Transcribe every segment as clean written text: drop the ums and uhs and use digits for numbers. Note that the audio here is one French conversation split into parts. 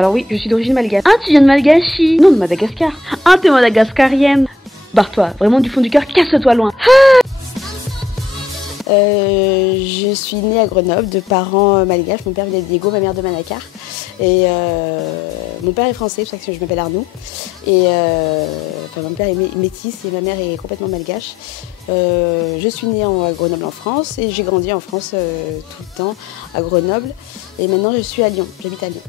Alors oui, je suis d'origine malgache. Ah, tu viens de Malgachi? Non, de Madagascar. Ah, t'es madagascarienne. Barre-toi, vraiment du fond du cœur, casse-toi loin. Je suis née à Grenoble de parents malgaches. Mon père vient de Diego, ma mère de Madagascar. Et mon père est français, c'est pour ça que je m'appelle Arnaud. Et mon père est métis et ma mère est complètement malgache. Je suis née à Grenoble en France et j'ai grandi en France tout le temps à Grenoble. Et maintenant je suis à Lyon, j'habite à Lyon.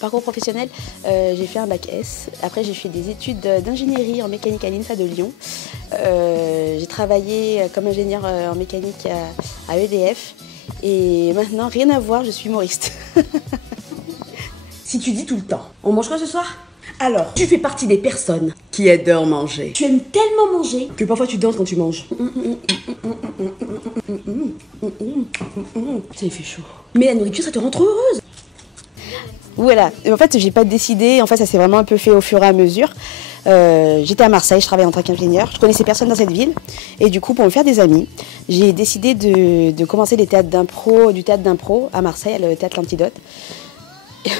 Parcours professionnel, j'ai fait un bac S. Après, j'ai fait des études d'ingénierie en mécanique à l'INSA de Lyon. J'ai travaillé comme ingénieur en mécanique à EDF. Et maintenant, rien à voir, je suis humoriste. Si tu dis tout le temps, on mange quoi ce soir? Alors, tu fais partie des personnes qui adorent manger. Tu aimes tellement manger que parfois tu danses quand tu manges. Ça y fait chaud. Mais la nourriture, ça te rend trop heureuse. Voilà, en fait j'ai pas décidé, en fait ça s'est vraiment un peu fait au fur et à mesure. J'étais à Marseille, je travaillais en tant qu'ingénieur, je connaissais personne dans cette ville et du coup pour me faire des amis, j'ai décidé de commencer du théâtre d'impro à Marseille, le théâtre L'Antidote.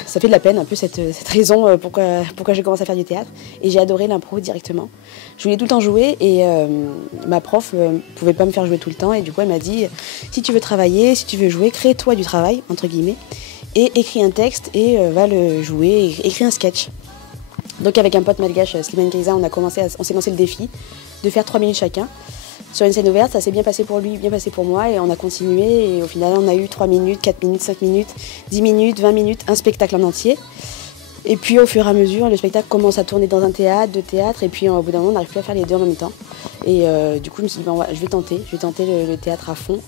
Ça fait de la peine un peu cette raison pourquoi j'ai commencé à faire du théâtre et j'ai adoré l'impro directement. Je voulais tout le temps jouer et ma prof pouvait pas me faire jouer tout le temps et du coup elle m'a dit si tu veux travailler, si tu veux jouer, crée-toi du travail entre guillemets. Et écris un texte et va le jouer, écris un sketch. Donc avec un pote malgache, Slimane Keiza, on s'est lancé le défi de faire 3 minutes chacun. Sur une scène ouverte, ça s'est bien passé pour lui, bien passé pour moi et on a continué et au final on a eu 3 minutes, 4 minutes, 5 minutes, 10 minutes, 20 minutes, un spectacle en entier. Et puis au fur et à mesure, le spectacle commence à tourner dans un théâtre, deux théâtres et puis au bout d'un moment on n'arrive plus à faire les deux en même temps. Et du coup je me suis dit je vais tenter le théâtre à fond.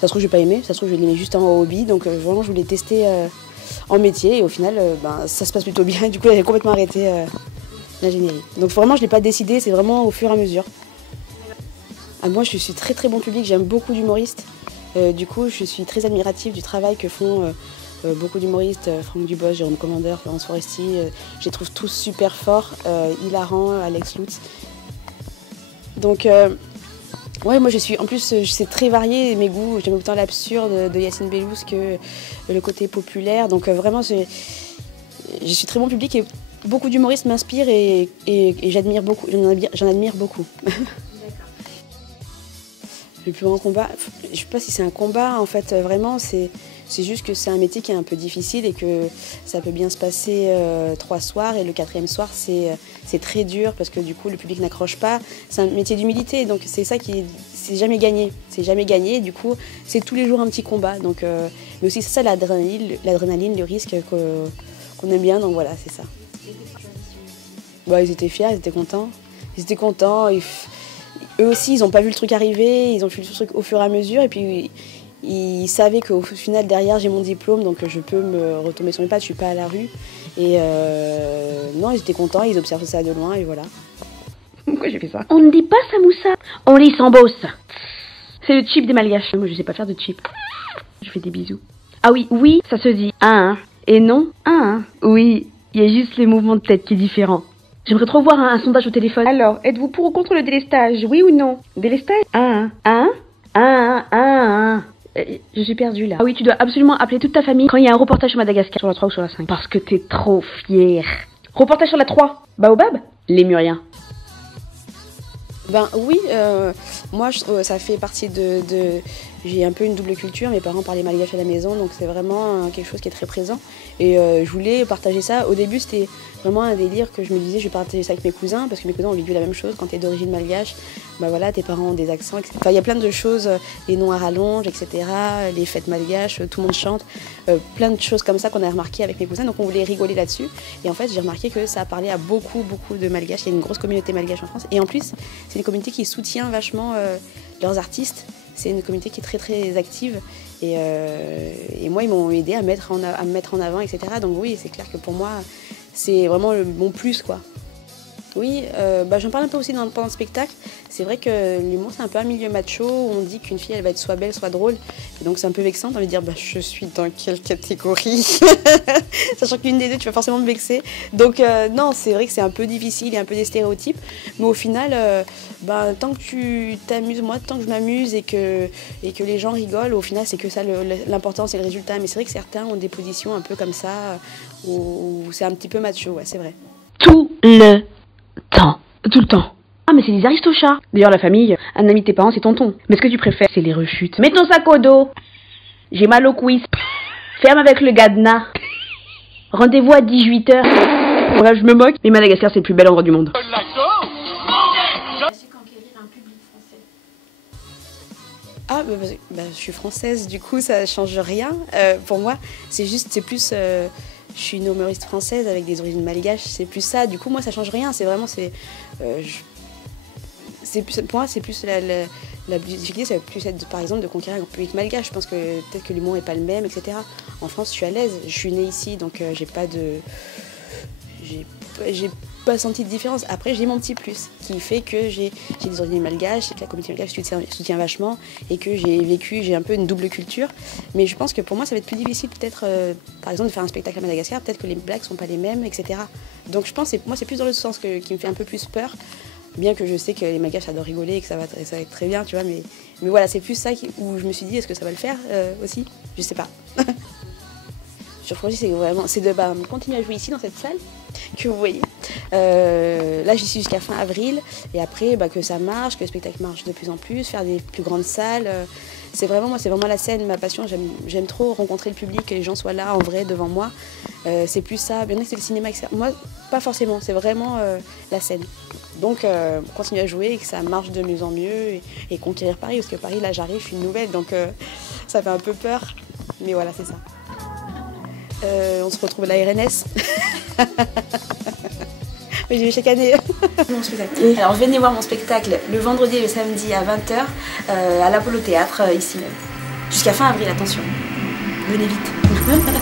Ça se trouve je vais pas aimer, ça se trouve je vais l'aimer juste en hobby, donc vraiment je voulais tester en métier et au final ça se passe plutôt bien. Du coup j'ai complètement arrêté l'ingénierie. Donc vraiment je l'ai pas décidé, c'est vraiment au fur et à mesure. Moi je suis très très bon public, j'aime beaucoup d'humoristes. Du coup je suis très admirative du travail que font beaucoup d'humoristes, Franck Dubosc, Jérôme Commandeur, Florence Foresti. Je les trouve tous super forts, hilarants, Alex Lutz. Donc ouais, moi en plus c'est très varié mes goûts, j'aime autant l'absurde de Yacine Bellous que le côté populaire, donc vraiment je suis très bon public et beaucoup d'humoristes m'inspirent et j'admire beaucoup, j'en admire beaucoup. Le plus grand combat, je sais pas si c'est un combat en fait, vraiment c'est juste que c'est un métier qui est un peu difficile et que ça peut bien se passer 3 soirs et le 4e soir c'est très dur parce que du coup le public n'accroche pas. C'est un métier d'humilité donc c'est ça qui c'est jamais gagné. C'est jamais gagné du coup c'est tous les jours un petit combat. Donc, mais aussi c'est ça l'adrénaline, le risque qu'on aime bien donc voilà c'est ça. Ils étaient fiers, ils étaient contents. Eux aussi ils n'ont pas vu le truc arriver, ils ont vu le truc au fur et à mesure et puis ils savaient qu'au final derrière j'ai mon diplôme donc je peux me retomber sur mes pattes, je suis pas à la rue et non ils étaient contents, ils observent ça de loin et voilà. Pourquoi j'ai fait ça? On ne dit pas samoussa, on dit samboss. C'est le chip des malgaches. Moi je sais pas faire de chip. Je fais des bisous. Ah oui, ça se dit un et non un. Oui, il y a juste les mouvements de tête qui est différent. J'aimerais trop voir un sondage au téléphone. Alors, êtes-vous pour ou contre le délestage? Oui ou non? Délestage? Je suis perdue là. Ah oui, tu dois absolument appeler toute ta famille quand il y a un reportage sur Madagascar. Sur la 3 ou sur la 5. Parce que t'es trop fière. Reportage sur la 3. Baobab? Lémurien. Oui, moi ça fait partie j'ai un peu une double culture, mes parents parlaient malgache à la maison, donc c'est vraiment quelque chose qui est très présent. Et je voulais partager ça. Au début c'était vraiment un délire que je me disais je vais partager ça avec mes cousins, parce que mes cousins ont vécu la même chose quand tu es d'origine malgache. Voilà, tes parents ont des accents, etc. Enfin, il y a plein de choses, les noms à rallonge, etc. Les fêtes malgaches, tout le monde chante. Plein de choses comme ça qu'on a remarqué avec mes cousins, donc on voulait rigoler là-dessus. Et en fait j'ai remarqué que ça a parlé à beaucoup de malgaches. Il y a une grosse communauté malgache en France. Et en plus c'est une communauté qui soutient vachement leurs artistes. C'est une communauté qui est très très active et moi ils m'ont aidé à me mettre en avant, etc. Donc oui, c'est clair que pour moi c'est vraiment mon plus quoi. Oui, j'en parle un peu aussi pendant le spectacle. C'est vrai que l'humour, c'est un peu un milieu macho où on dit qu'une fille, elle va être soit belle, soit drôle. Et donc, c'est un peu vexant de me dire, je suis dans quelle catégorie? Sachant qu'une des deux, tu vas forcément me vexer. Donc, non, c'est vrai que c'est un peu difficile, il y a un peu des stéréotypes. Mais au final, tant que tu t'amuses, moi, tant que je m'amuse et que les gens rigolent, au final, c'est que ça, l'important, c'est le résultat. Mais c'est vrai que certains ont des positions un peu comme ça, où c'est un petit peu macho, ouais, c'est vrai. Tout le temps. Tout le temps. Ah, mais c'est des aristochats. D'ailleurs, la famille, un ami de tes parents, c'est tonton. Mais ce que tu préfères, c'est les rechutes. Mets ton sac au dos. J'ai mal au cuisse. Ferme avec le cadenas. Rendez-vous à 18h. Voilà, je me moque, mais Madagascar, c'est le plus bel endroit du monde. Ah, je suis française, du coup, ça change rien. Pour moi, c'est plus... je suis une humoriste française avec des origines malgaches, c'est plus ça. Du coup, moi, ça change rien. C'est vraiment, pour moi, c'est plus la difficulté, ça va plus être, par exemple, de conquérir un public malgache. Je pense que peut-être que l'humour n'est pas le même, etc. En France, je suis à l'aise. Je suis née ici, donc j'ai pas senti de différence. Après, j'ai mon petit plus qui fait que j'ai des origines malgaches et que la communauté malgache soutient vachement et que j'ai un peu une double culture. Mais je pense que pour moi, ça va être plus difficile peut-être, par exemple, de faire un spectacle à Madagascar. Peut-être que les blagues sont pas les mêmes, etc. Donc je pense que moi, c'est plus dans le sens qui me fait un peu plus peur. Bien que je sais que les malgaches adorent rigoler et que ça va être très bien, tu vois. Mais voilà, c'est plus ça où je me suis dit, est-ce que ça va le faire aussi? Je sais pas. Sur le projet, c'est de continuer à jouer ici dans cette salle que vous voyez. Là, j'y suis jusqu'à fin avril et après que ça marche, que le spectacle marche de plus en plus, faire des plus grandes salles. C'est vraiment la scène, ma passion. J'aime trop rencontrer le public, que les gens soient là en vrai devant moi. C'est plus ça. Bien que c'est le cinéma, etc. Moi, pas forcément. C'est vraiment la scène. Donc, continuer à jouer et que ça marche de mieux en mieux et conquérir Paris. Parce que Paris, là, j'arrive, je suis une nouvelle, donc ça fait un peu peur. Mais voilà, c'est ça. On se retrouve à la RNS. Oui, j'y vais chaque année. Mon spectacle. Alors venez voir mon spectacle le vendredi et le samedi à 20h à l'Apollo Théâtre, ici même. Jusqu'à fin avril, attention. Venez vite.